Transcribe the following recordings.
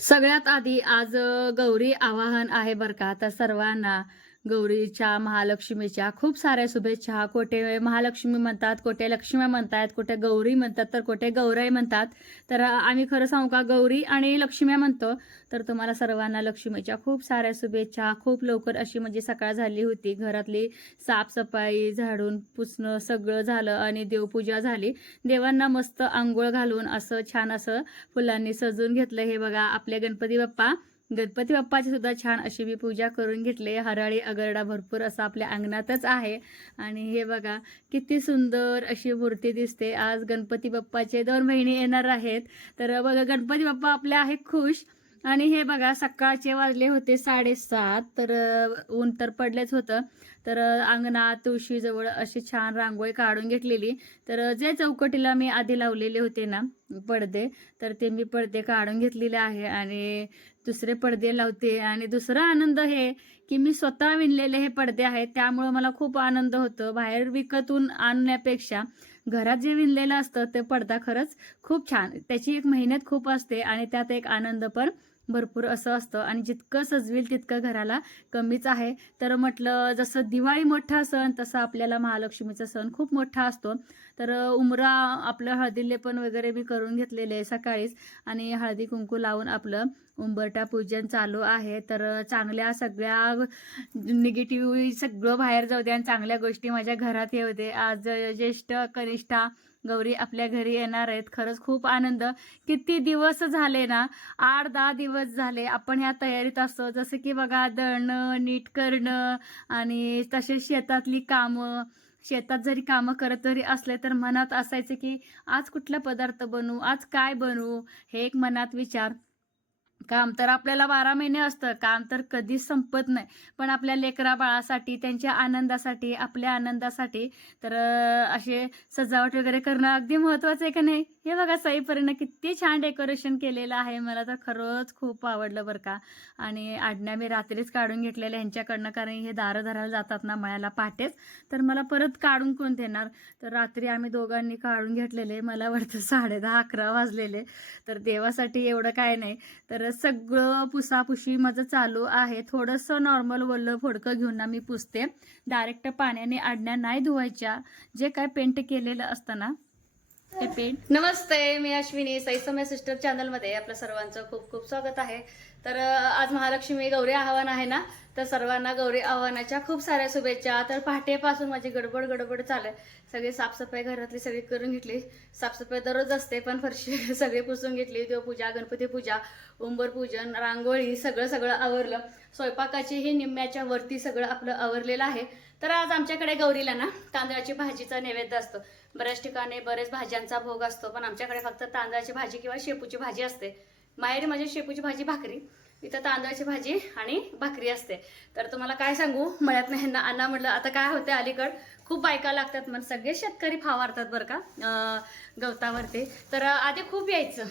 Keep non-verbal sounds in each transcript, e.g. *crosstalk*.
सगळ्यात आधी आज गौरी आवाहन आहे बरं का. तर सर्वांना गौरीच्या महालक्ष्मीच्या खूप साऱ्या शुभेच्छा. कोठे महालक्ष्मी म्हणतात कोठे लक्ष्मी म्हणतात कुठे गौरी म्हणतात तर कुठे गौराई म्हणतात. तर आम्ही खरं सांगू का गौरी आणि लक्ष्मी म्हणतो. तर तुम्हाला सर्वांना लक्ष्मीच्या खूप साऱ्या शुभेच्छा. खूप लवकर अशी म्हणजे सकाळ झाली होती. घरातली साफसफाई झाडून पुसणं सगळं झालं आणि देवपूजा झाली. देवांना मस्त आंघोळ घालून असं छान असं फुलांनी सजून घेतलं. हे बघा आपले गणपती बाप्पा. गणपती बाप्पाची सुद्धा छान अशी मी पूजा करून घेतले. हराळी अगरडा भरपूर असा आपल्या अंगणातच आहे. आणि हे बघा किती सुंदर अशी मूर्ती दिसते. आज गणपती बाप्पाचे दोन महिने येणार आहेत. तर बघा गणपती बाप्पा आपले आहेत खुश. आणि हे बघा सकाळचे वाजले होते साडेसात तर ऊन तर पडलेच होतं. तर अंगणात तुळशीजवळ अशी छान रांगोळी काढून घेतलेली. तर जे चौकटीला मी आधी लावलेले होते ना पडदे तर ते मी पडदे काढून घेतलेले आहे. आणि दुसरे पडदे लावते. आणि दुसरा आनंद हे की मी स्वतः विणलेले हे पडदे आहेत त्यामुळं मला खूप आनंद होतो. बाहेर विकतून आणण्यापेक्षा घरात जे विणलेलं असतं ते पडदा खरंच खूप छान. त्याची एक मेहनत खूप असते आणि त्यात एक आनंद पण भरपूर असं असतं. आणि जितकं सजवेल तितकं घराला कमीच आहे. तर म्हटलं जसं दिवाळी मोठा सण तसा आपल्याला महालक्ष्मीचा सण खूप मोठा असतो. तर उमरा आपलं हळदीले पण वगैरे मी करून घेतलेले आहे सकाळीच. आणि हळदी कुंकू लावून आपलं उंबरटा पूजन चालू आहे. तर चांगल्या सगळ्या निगेटिव्ह सगळं बाहेर जाऊ दे आणि चांगल्या गोष्टी माझ्या घरात येऊ दे. आज ज्येष्ठ कनिष्ठा गौरी आपल्या घरी येणार आहेत. खरंच खूप आनंद. किती दिवस झाले ना? आठ दहा दिवस झाले. आपण ह्या तयारीत असतो. जसं की बघा दळणं नीट करणं आणि तसेच शेतातली कामं. शेतात जरी कामं करत जरी असले तर मनात असायचं की आज कुठला पदार्थ बनवू? आज काय बनवू? हे एक मनात विचार. काम तर आपल्याला बारा महिने असतं. काम तर कधीच संपत नाही. पण आपल्या लेकरा बाळासाठी त्यांच्या आनंदासाठी आपल्या आनंदासाठी तर असे सजावट वगैरे करणं अगदी महत्वाचं आहे का नाही? हे बघा सईपर्यंत किती छान डेकोरेशन केलेलं आहे. मला तर खरंच खूप आवडलं बरं का. आणि आडण्या मी रात्रीच काढून घेतलेल्या ह्यांच्याकडनं कारण हे दारं धरायला जातात ना मळ्याला पहाटेच तर मला परत काढून कोण देणार? तर रात्री आम्ही दोघांनी काढून घेतलेले. मला वाटतं साडे दहा अकरा वाजलेले. तर देवासाठी एवढं काय नाही. तर सगळं पुसापुशी माझं चालू आहे. थोडंसं नॉर्मल वल्ल फोडकं घेऊन ना मी पुसते. डायरेक्ट पाण्याने आडण्या नाही धुवायच्या. जे काय पेंट केलेलं असतं ना ते पेंट नमस्ते मी अश्विनी सैसम्य सिस्टर चॅनलमध्ये आपलं सर्वांचं खूप खूप स्वागत आहे. तर आज महालक्ष्मी गौरी आव्हान आहे ना तर सर्वांना गौरी आव्हानाच्या खूप साऱ्या शुभेच्छा. तर पहाटेपासून माझी गडबड गडबड चालू आहे. सगळी साफसफाई घरातली सगळी करून घेतली. साफसफाई दररोज असते पण फरशी *laughs* सगळी पुसून घेतली. देवपूजा गणपती पूजा उंबर पूजन रांगोळी सगळं सगळं आवरलं. स्वयंपाकाचीही निम्म्याच्या वरती सगळं आपलं आवरलेलं आहे. तर आज आमच्याकडे गौरीला ना तांदळाची भाजीचा नैवेद्य असतो. बऱ्याच ठिकाणी बरेच भाज्यांचा भोग असतो पण आमच्याकडे फक्त तांदळाची भाजी किंवा शेपूची भाजी असते. माहेरी माझी शेपूची भाजी भाकरी. इथं तांदळाची भाजी आणि भाकरी असते. तर तुम्हाला काय सांगू? मळ्यात ह्यांना अण्णा म्हटलं आता काय होते अलीकड? खूप बायका लागतात मग सगळे शेतकरी फावारतात बरं का गवतावरती. तर आधी खूप यायचं.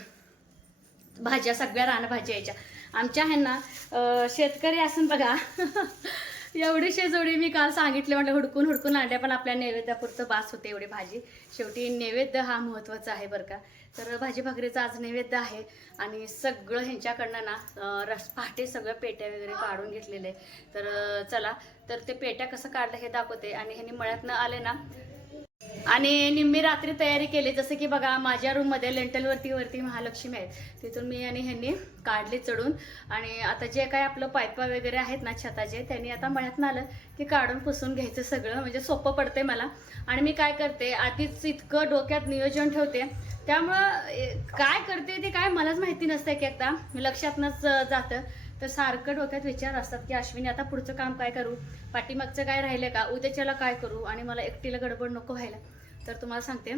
भाज्या सगळ्या रानभाज्या यायच्या. आमच्या ह्यांना शेतकरी असून बघा *laughs* एवढीशे जोडी मी काल सांगितले म्हटलं हुडकून हुडकून आणल्या पण आपल्या नैवेद्यापुरतं बास होते एवढी भाजी. शेवटी नैवेद्य हा महत्त्वाचा आहे बरं का. तर भाजी भाकरीचा आज नैवेद्य आहे आणि सगळं ह्यांच्याकडनं ना रस पहाटे सगळं पेट्या वगैरे काढून घेतलेले. तर चला तर ते पेट्या कसं काढलं हे दाखवते. आणि ह्यांनी मळ्यातनं आले ना आणि निम्मी रात्री तयारी केली जसं की बघा माझ्या रूममध्ये लेंटलवरती वरती महालक्ष्मी आहेत. तिथून मी आणि ह्यांनी काढली चढून. आणि आता जे काय आपलं पायपा वगैरे आहेत ना छताचे त्यांनी आता मळ्यातनं आलं की काढून पुसून घ्यायचं सगळं. म्हणजे सोपं पडते मला. आणि मी काय करते आधीच इतकं डोक्यात नियोजन ठेवते. त्यामुळं काय करते ते काय मलाच माहिती नसतं की एकदा. लक्षातनंच जातं. तर सारखं डोक्यात विचार असतात की अश्विनी आता पुढचं काम काय करू? पाठीमागचं काय राहिलं का? उद्याच्याला काय करू? आणि मला एकटीला गडबड नको व्हायला. तर तुम्हाला सांगते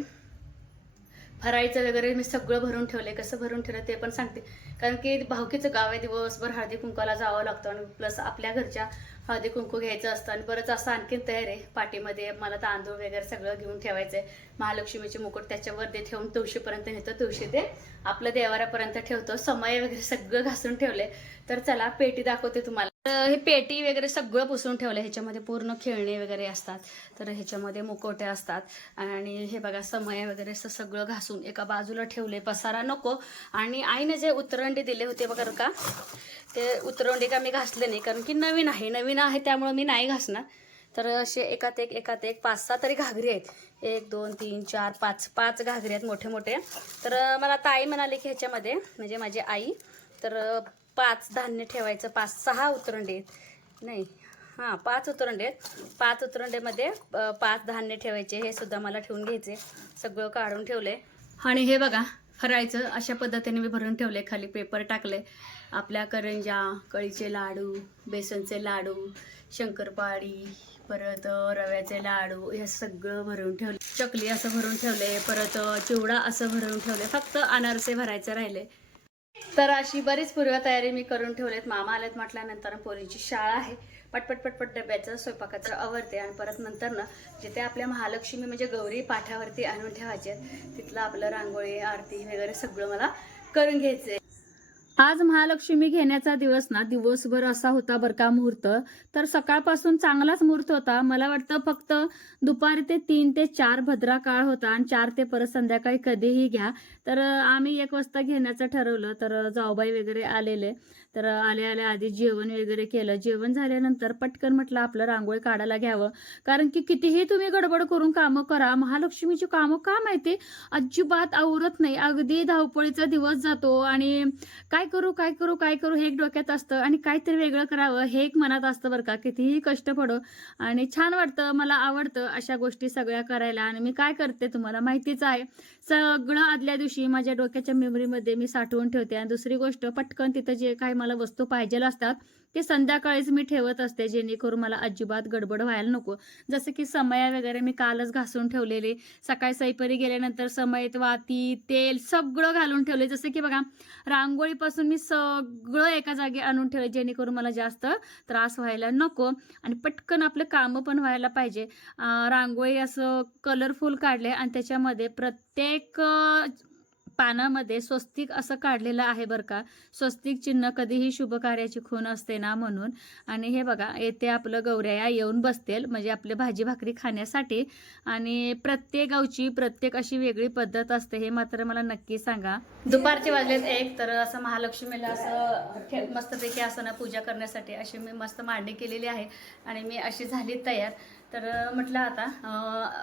भरायचं वगैरे मी सगळं भरून ठेवलंय. कसं भरून ठेवलं ते पण सांगते. कारण की भावकीचं गाव आहे दिवसभर हळदी कुंकाला जावं लागतं आणि प्लस आपल्या घरच्या हळदी कुंकू घ्यायचं असतं आणि बरंच असं आणखीन तयार आहे. पाठीमध्ये मला तांदूळ वगैरे सगळं घेऊन ठेवायचं आहे महालक्ष्मीचे मुकुट त्याच्यावर ते ठेवून तुळशीपर्यंत नेतो. तुळशी ते आपलं देवाऱ्यापर्यंत ठेवतो. समय वगैरे सगळं घासून ठेवले तर चला पेटी दाखवते तुम्हाला. हे पेटी वगैरे सगळं पुसून ठेवलं ह्याच्यामध्ये पूर्ण खेळणे वगैरे असतात. तर ह्याच्यामध्ये मुकोटे असतात. आणि हे बघा समय वगैरे असं सगळं घासून एका बाजूला ठेवले पसारा नको. आणि आईने जे उतरंडी दिले होते बघा का ते उतरंडे का मी घासले नाही. कारण की नवीन आहे. नवीन आहे त्यामुळं मी नाही घासणार. तर असे एकात एक एकात एक पाच सहा तरी घागरी आहेत. एक दोन तीन चार पाच पाच घागरी आहेत मोठे मोठे तर मला ताई म्हणाले की ह्याच्यामध्ये म्हणजे माझी आई तर पाच धान्य ठेवायचं पाच सहा उतरंडे नाही हां पाच उतरंडे आहेत. पाच उतरंडेमध्ये पाच धान्य ठेवायचे हे सुद्धा मला ठेवून घ्यायचे. सगळं काढून ठेवले आणि हे बघा फरायचं अशा पद्धतीने मी भरून ठेवले खाली पेपर टाकले आपल्या करंजा कळीचे लाडू बेसनचे लाडू शंकरपाळी परत रव्याचे लाडू हे सगळं भरून ठेवले चकली असं भरून ठेवले परत चिवडा असं भरून ठेवले फक्त अनारसे भरायचे राहिले. तर अशी बरीच पूर्वतयारी मी करून ठेवलेत. मामा आलेत म्हटल्यानंतर पोरीची शाळा आहे. पटपट पटपट डब्याचं स्वयंपाकाचं आवडते आणि परत नंतर ना जिथे आपल्या महालक्ष्मी म्हणजे गौरी पाठावरती आणून ठेवायचे तिथलं आपलं रांगोळी आरती वगैरे सगळं मला करून घ्यायचं आज महालक्ष्मी घेण्याचा दिवस ना दिवसभर असा होता बरं का मुहूर्त. तर सकाळपासून चांगलाच मुहूर्त होता. मला वाटतं फक्त दुपारी ते तीन ते चार भद्रा काळ होता आणि चार ते परत संध्याकाळी कधीही घ्या. तर आम्ही एक वाजता घेण्याचं ठरवलं. तर जाऊबाई वगैरे आलेले. तर आल्या आले आले आधी जेवण वगैरे केलं. जेवण झाल्यानंतर पटकन म्हटलं आपलं रांगोळी काढायला घ्यावं. कारण की कितीही तुम्ही गडबड करून कामं करा महालक्ष्मीची कामं का माहिती? अजिबात आवरत नाही. अगदी धावपळीचा दिवस जातो आणि काय करू काय करू काय करू हे एक डोक्यात असतं आणि काहीतरी वेगळं करावं हे एक मनात असतं बरं का. कितीही कष्ट पडो आणि छान वाटतं मला आवडतं अशा गोष्टी सगळ्या करायला आणि मी काय करते तुम्हाला माहितीच आहे. सगळं आदल्या दिवशी माझ्या डोक्याच्या मेमरीमध्ये मी साठवून ठेवते. आणि दुसरी गोष्ट पटकन तिथं जे काही मला वस्तू पाहिजे असतात ते संध्याकाळीच मी ठेवत असते जेणेकरून मला अजिबात गडबड व्हायला नको. जसं की समया वगैरे मी कालच घासून ठेवलेले. सकाळी सैपरी गेल्यानंतर समयत वाती तेल सगळं घालून ठेवले. जसं की बघा रांगोळीपासून मी सगळं एका जागी आणून ठेवले जेणेकरून मला जास्त त्रास व्हायला नको. आणि पटकन आपलं कामं पण व्हायला पाहिजे. रांगोळी असं कलरफुल काढले आणि त्याच्यामध्ये प्रत्येक पानामध्ये स्वस्तिक असं काढलेलं आहे बरं का. स्वस्तिक चिन्ह कधीही शुभ कार्याची खून असते ना म्हणून. आणि हे बघा येथे आपलं गौऱ्या येऊन बसतील म्हणजे आपले भाजी भाकरी खाण्यासाठी. आणि प्रत्येक गावची प्रत्येक अशी वेगळी पद्धत असते हे मात्र मला नक्की सांगा. दुपारचे वाजलेत एक तर असं महालक्ष्मीला असं मस्तपैकी असं ना पूजा करण्यासाठी अशी मी मस्त मांडणी केलेली आहे. आणि मी अशी झाली तयार. तर म्हटलं आता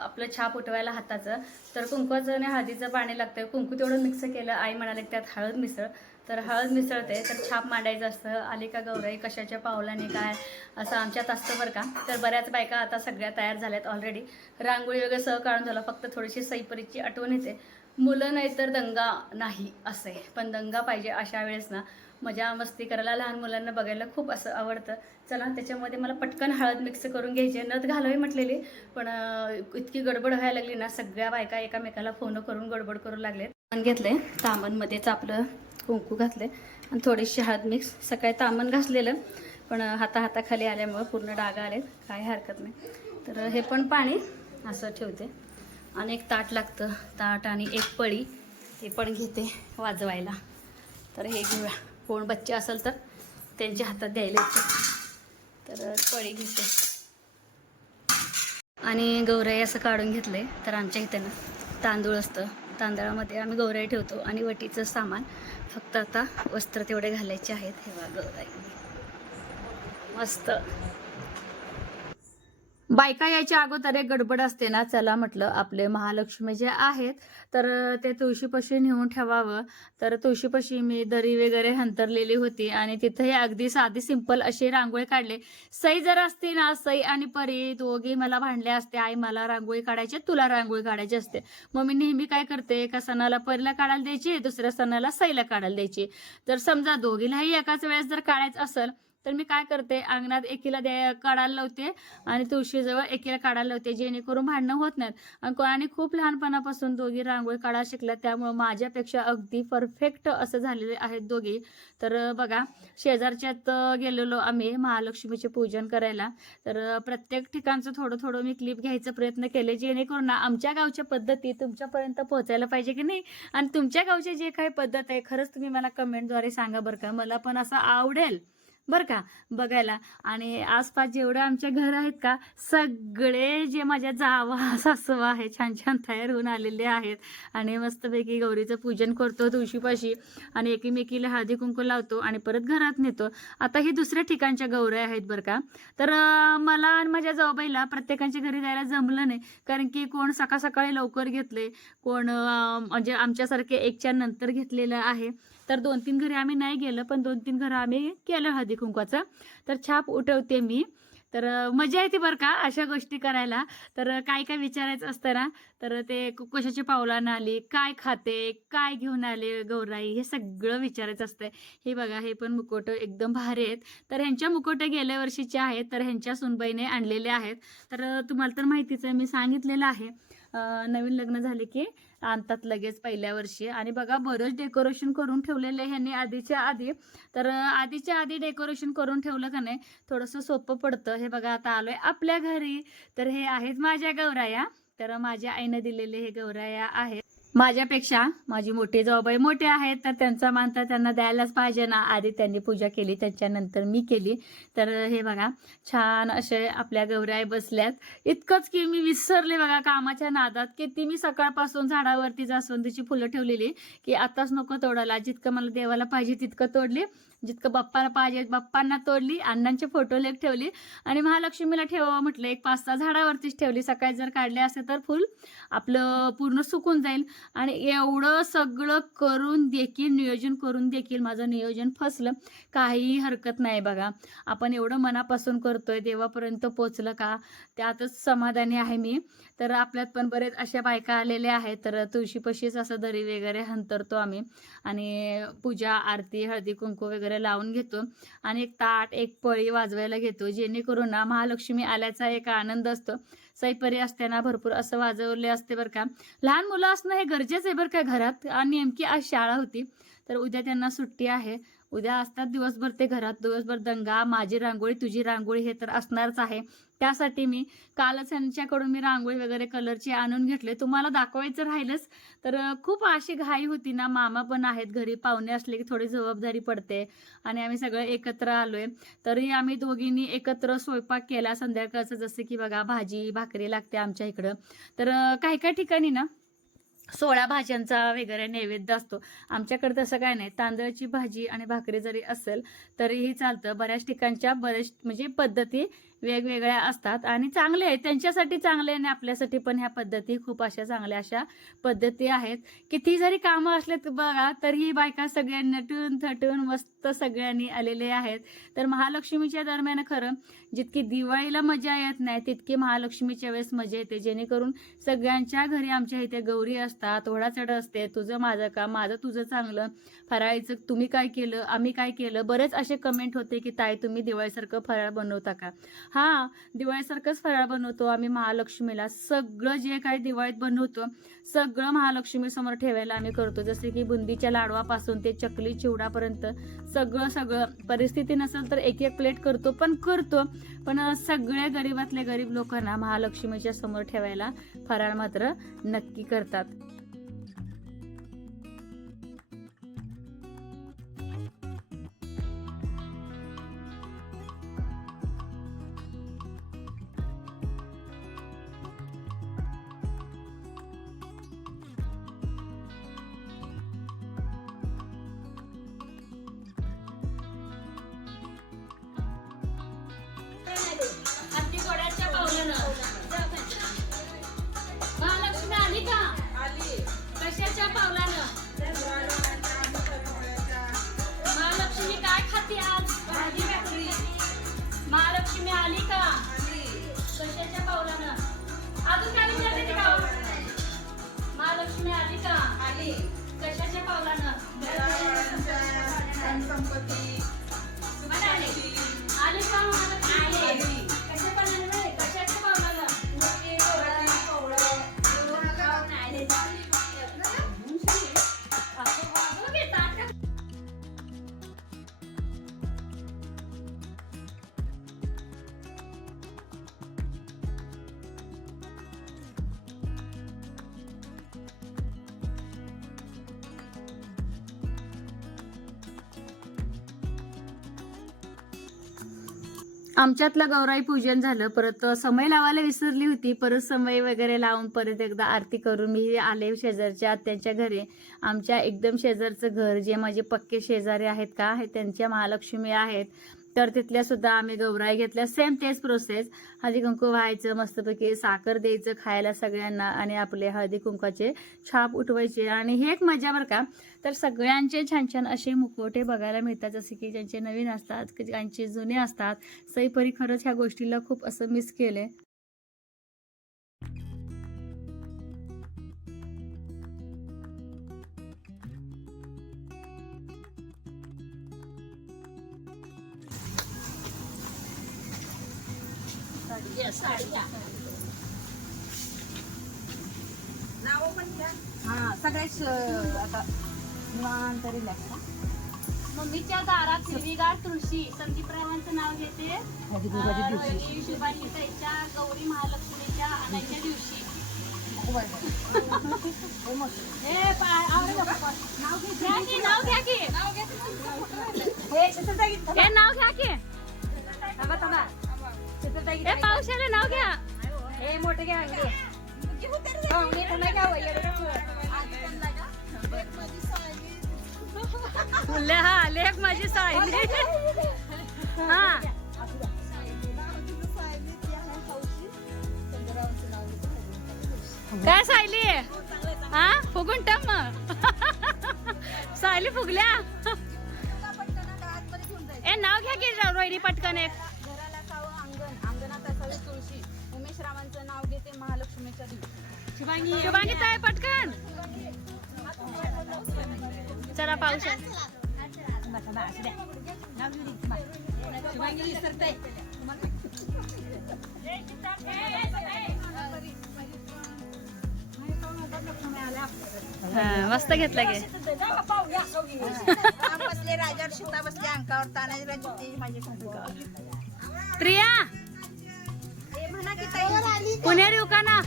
आपलं छाप उठवायला हाताचं. तर कुंकवाचं आणि हळदीचं पाणी लागतं कुंकू तेवढं मिक्स केलं आई म्हणाले त्यात हळद मिसळ. तर हळद मिसळते तर छाप मांडायचं असतं. आली का गौराई कशाच्या पावलाने काय? असं आमच्यात असतं बरं का. तर बऱ्याच बायका आता सगळ्या तयार झाल्यात ऑलरेडी रांगोळी वगैरे सह काढून झालं. फक्त थोडीशी सईपरीची आठवण येते. मुलं नाही तर दंगा नाही असं आहे. पण दंगा पाहिजे अशा वेळेस ना मजा मस्ती करायला लहान मुलांना बघायला खूप असं आवडतं. चला त्याच्यामध्ये मला पटकन हळद मिक्स करून घ्यायची नथ घालावी म्हटलेली पण इतकी गडबड व्हायला लागली ना सगळ्या बायका एकामेकाला फोन करून गडबड करू लागले तामण घेतले तामणमध्येच आपलं कुंकू घातले आणि थोडीशी हळद मिक्स सकाळी तामण घासलेलं पण हाता हाताखाली आल्यामुळं पूर्ण डागा आले काय हरकत नाही. तर हे पण पाणी असं ठेवते. आणि एक ताट लागतं ताट आणि एक पळी. ते पण घेते वाजवायला. तर हे घेऊया. कोण बच्चे असेल तर त्यांच्या हातात द्यायला तर पळी घेते. आणि गौराई असं काढून घेतलंय तर आमच्या इथे ना तांदूळ असतं. तांदळामध्ये आम्ही गौराई ठेवतो आणि वटीचं सामान फक्त आता वस्त्र तेवढे घालायचे आहेत. हे बा गौराई मस्त. बायका यायच्या अगोदर एक गडबड असते ना चला म्हटलं आपले महालक्ष्मी जे आहेत तर ते तुळशीपाशी नेऊन ठेवावं. तर तुळशीपाशी मी दरी वगैरे हंतरलेली होती आणि तिथेही अगदी साधी सिंपल अशी रांगोळी काढली. सई जर असते ना सई आणि परी दोघी मला भांडले असते. आई मला रांगोळी काढायची तुला रांगोळी काढायची असते. मग मी नेहमी काय करते एका सणाला परीला काढायला द्यायची दुसऱ्या सणाला सईला काढायला द्यायची. तर समजा दोघीलाही एकाच वेळेस जर काढायचं असेल तर मी काय करते अंगणात एकीला द्या काढायला लावते आणि तुळशीजवळ एकीला काढायला लावते जेणेकरून भांडणं होत नाहीत. आणि कोणाने आणि खूप लहानपणापासून दोघी रांगोळी काढा शिकल्या त्यामुळं माझ्यापेक्षा अगदी परफेक्ट असं झालेले आहेत दोघी. तर बघा शेजारच्यात गेलेलो आम्ही महालक्ष्मीचे पूजन करायला. तर प्रत्येक ठिकाणचं थोडं थोडं मी क्लिप घ्यायचा प्रयत्न केले जेणेकरून ना आमच्या गावच्या पद्धती तुमच्यापर्यंत पोहोचायला पाहिजे की नाही? आणि तुमच्या गावची जे काही पद्धत आहे खरंच तुम्ही मला कमेंटद्वारे सांगा बरं का? मला पण असं आवडेल. बरं का? बघायला. आणि आसपास जेवढं आमचे घर आहेत का सगळे जे माझ्या जावा *laughs* सासू आहे छान छान तयार होऊन आलेले आहेत. आणि मस्तपैकी गौरीचं पूजन करतो तुळशीपाशी आणि एकीमेकीला हळदी कुंकू लावतो आणि परत घरात नेतो. आता ही दुसऱ्या ठिकाणच्या गौऱ्या आहेत बरं का? तर मला आणि माझ्या जाऊबाईला प्रत्येकाच्या घरी जायला जमलं नाही. कारण की कोण सकाळ सकाळी लवकर घेतले कोण म्हणजे आमच्यासारखे एकच्या नंतर घेतलेलं आहे. तर दोन तीन घरी आम्ही नाही गेलं पण दोन तीन घरं आम्ही केलं हळदी कुंकवाचं. तर छाप उठवते मी. तर मजा येते बरं का अशा गोष्टी करायला. तर काय काय विचारायचं असतं ना तर ते कशाची पावलानं आली काय खाते काय घेऊन आले गौराई हे सगळं विचारायचं असतंय. हे बघा हे पण मुकोट एकदम भारी आहेत. तर ह्यांच्या मुकुटं गेल्या वर्षीचे आहेत तर ह्यांच्या सुनबाईने आणलेले आहेत. तर तुम्हाला तर माहितीच आहे मी सांगितलेलं आहे. नवीन लग्न झाले की आणतात लगेच पहिल्या वर्षी. आणि बघा बरंच डेकोरेशन करून ठेवलेलं आहे ह्यांनी आधीच्या आधी. तर आधीच्या आधी डेकोरेशन करून ठेवलं का नाही थोडंसं सोपं पडतं. हे बघा आता आलोय आपल्या घरी. तर हे आहेत माझ्या गौराया. तर माझ्या आईने दिलेले हे गौराया आहेत. माझ्यापेक्षा माझी मोठी जाऊबाई मोठे आहेत तर त्यांचा मान तर त्यांना द्यायलाच पाहिजे ना. आधी त्यांनी पूजा केली त्याच्यानंतर मी केली. तर हे बघा छान असे आपल्या गौराई बसल्यात. इतकंच की मी विसरले बघा कामाच्या नादात. किती मी सकाळपासून झाडावरती जास्वंदीची फुलं ठेवलेली की आताच नको तोडायला. जितकं मला देवाला पाहिजे तितकं तोडली. जितकं बाप्पाला पाहिजे बाप्पांना तोडली अण्णांचे फोटो लेख ठेवली आणि महालक्ष्मीला ठेवावं म्हटलं. एक पाच सहा झाडावरतीच ठेवली. सकाळी जर काढले असते तर फुल आपलं पूर्ण सुकून जाईल. आणि एवढं सगळं करून देखील नियोजन करून देखील माझं नियोजन फसलं. काहीही हरकत नाही बघा. आपण एवढं मनापासून करतोय देवापर्यंत पोचलं का? त्यातच समाधानी आहे मी. तर आपल्यात पण बरेच अशा बायका आलेल्या आहेत. तर तुळशीपाशीच असं दरी वगैरे हंतरतो आम्ही. आणि पूजा आरती हळदी कुंकू वगैरे लावून घेतो. आणि एक ताट एक पळी वाजवायला घेतो. जेणेकरून ना महालक्ष्मी आल्याचा एक आनंद असतो. सैपरी असताना भरपूर असं वाजवले असते बरं का. लहान मुलं असणं हे गरजेचं आहे बरं का घरात. आणि नेमकी आज शाळा होती. तर उद्या त्यांना सुट्टी आहे. उद्या असतात दिवसभर ते घरात. दिवसभर दंगा माझी रांगोळी तुझी रांगोळी हे तर असणारच आहे. त्यासाठी मी कालच यांच्याकडून मी रांगोळी वगैरे कलरची आणून घेतले. तुम्हाला दाखवायचं राहिलंच. तर खूप अशी घाई होती ना. मामा पण आहेत घरी. पाहुणे असले की थोडी जबाबदारी पडते. आणि आम्ही सगळे एकत्र आलोय. तरी आम्ही दोघींनी एकत्र स्वयंपाक केला संध्याकाळचं. जसं की बघा भाजी भाकरी लागते आमच्या इकडं. तर काही काही ठिकाणी ना सोळा भाज्यांचा वगैरे नैवेद्य असतो. आमच्याकडे तसं काय नाही. तांदळाची भाजी आणि भाकरी जरी असेल तरीही चालतं. बऱ्याच ठिकाणच्या बऱ्याच म्हणजे पद्धती वेगवेगळ्या असतात आणि चांगले आहेत. त्यांच्यासाठी चांगले आणि आपल्यासाठी पण ह्या पद्धती खूप अशा चांगल्या अशा पद्धती आहेत. किती जरी कामं असले बघा तरीही बायका सगळ्या नटून थटून मस्त सगळ्यांनी आलेले आहेत. तर महालक्ष्मीच्या दरम्यान खरं जितकी दिवाळीला मजा येत नाही तितकी महालक्ष्मीच्या वेळेस मजा येते. जेणेकरून सगळ्यांच्या घरी आमच्या इथे गौरी असतात ओढाचढ असते. तुझं माझं का माझं तुझं चांगलं. फराळीचं तुम्ही काय केलं आम्ही काय केलं? बरेच असे कमेंट होते की ताई तुम्ही दिवाळीसारखं फराळ बनवता का? हा दिवाळीसारखंच फराळ बनवतो आम्ही महालक्ष्मीला. सगळं जे काही दिवाळीत बनवतो सगळं महालक्ष्मी समोर ठेवायला आम्ही करतो. जसे की बुंदीच्या लाडवापासून ते चकली चिवडापर्यंत सगळं सगळं. परिस्थिती नसेल तर एक एक प्लेट करतो पण करतो. पण सगळ्या गरीबातल्या गरीब लोकांना महालक्ष्मीच्या समोर ठेवायला फराळ मात्र नक्की करतात. महालक्ष्मी आली का? आली. कशाच्या पावलानं? संपत्ती आमच्यातलं गौराई पूजन झालं परत समय लावायला विसरली होती. परत समय वगैरे लावून परत एकदा आरती करून मी आले शेजारच्या आत्यांच्या घरी. आमच्या एकदम शेजारचं घर जे माझे पक्के शेजारी आहेत का हे त्यांच्या महालक्ष्मी आहेत. तर तिथल्या सुद्धा आम्ही गौराई घेतल्या. सेम तेच प्रोसेस हळदी कुंकू व्हायचं मस्तपैकी साखर द्यायचं खायला सगळ्यांना आणि आपले हळदी कुंकाचे छाप उठवायचे. आणि हे एक मजा बरं का. तर सगळ्यांचे छान छान असे मुखवटे बघायला मिळतात. जसे की ज्यांचे नवीन असतात की ज्यांचे जुने असतात. सईपरी खरंच ह्या गोष्टीला खूप असं मिस केलंय मम्मीच्या दारात हिरवीगार तुळशी. संदीपरावांचं नाव घेते. शुभांगी ताईच्या गौरी महालक्ष्मीच्या आणायच्या दिवशी. ए, पा- आवरे बाबा. नाव घे- घ्या की, नाव घ्या की. ए, नाव घ्या की. ए, पावसाला नाव घ्या. फुले हा लेख माझी सायली. हा. काय सायली? हा फुगून टम सायली फुगल्या. ए नाव घ्या की रोहिणी पटकन एक. रावांचं नाव घेते महालक्ष्मीच्या दिवशी. ताई पटकन. चला पाऊस मस्त घेतला गे. बसले राजावर सीता बसले अंकावर तानाजी माझे प्रिया! पुणेरी उकाना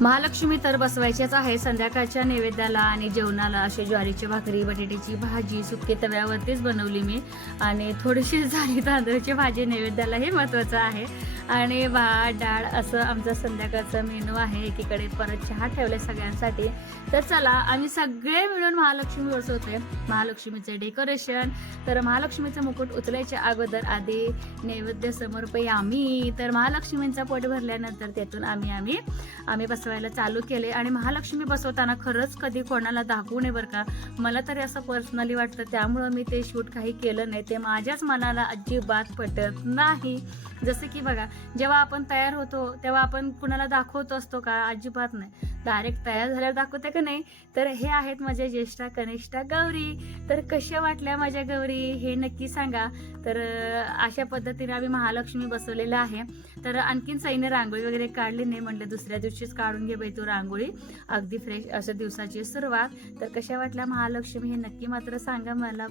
महालक्ष्मी तर बसवायचेच आहे. संध्याकाळच्या नैवेद्याला आणि जेवणाला असे ज्वारीची भाकरी बटाट्याची भाजी सुके तव्यावरतीच बनवली मी. आणि थोडीशी *laughs* झाली तांदळाची भाजी नैवेद्याला हे महत्त्वाचं आहे. आणि भात डाळ असं आमचा संध्याकाळचा मेनू आहे. एकीकडे परत चहा ठेवले सगळ्यांसाठी. तर चला आम्ही सगळे मिळून महालक्ष्मी बसवतोय. महालक्ष्मीचं डेकोरेशन. तर महालक्ष्मीचं मुकुट उचलायच्या अगोदर आधी नैवेद्य समर्पय आम्ही तर महालक्ष्मींचा पोट भरल्यानंतर त्यातून आम्ही आम्ही आम्ही बसवायला चालू केले आणि महालक्ष्मी बसवताना खरंच कधी कोणाला दाखवू नये बरं का? मला तरी असं पर्सनली वाटतं त्यामुळं मी ते शूट काही केलं नाही. ते माझ्याच मनाला अजिबात पटत नाही. जसं की बघा जेव्हा आपण तयार होतो तेव्हा आपण कुणाला दाखवत असतो का? अजिबात नाही. डायरेक्ट तयार झाल्यावर दाखवते का नाही? तर हे आहेत माझ्या ज्येष्ठा कनिष्ठा गौरी. तर कशा वाटल्या माझ्या गौरी? हे नक्की सांगा. तर अशा पद्धतीने आम्ही महालक्ष्मी बसवलेलं आहे. तर आणखीन सैन्य रांगोळी वगैरे काढली नाही म्हणलं दुसऱ्या दिवशीच काढून घे बाई तू रांगोळी. अगदी फ्रेश अशा दिवसाची सुरुवात. तर कशा वाटल्या महालक्ष्मी हे नक्की मात्र सांगा मला.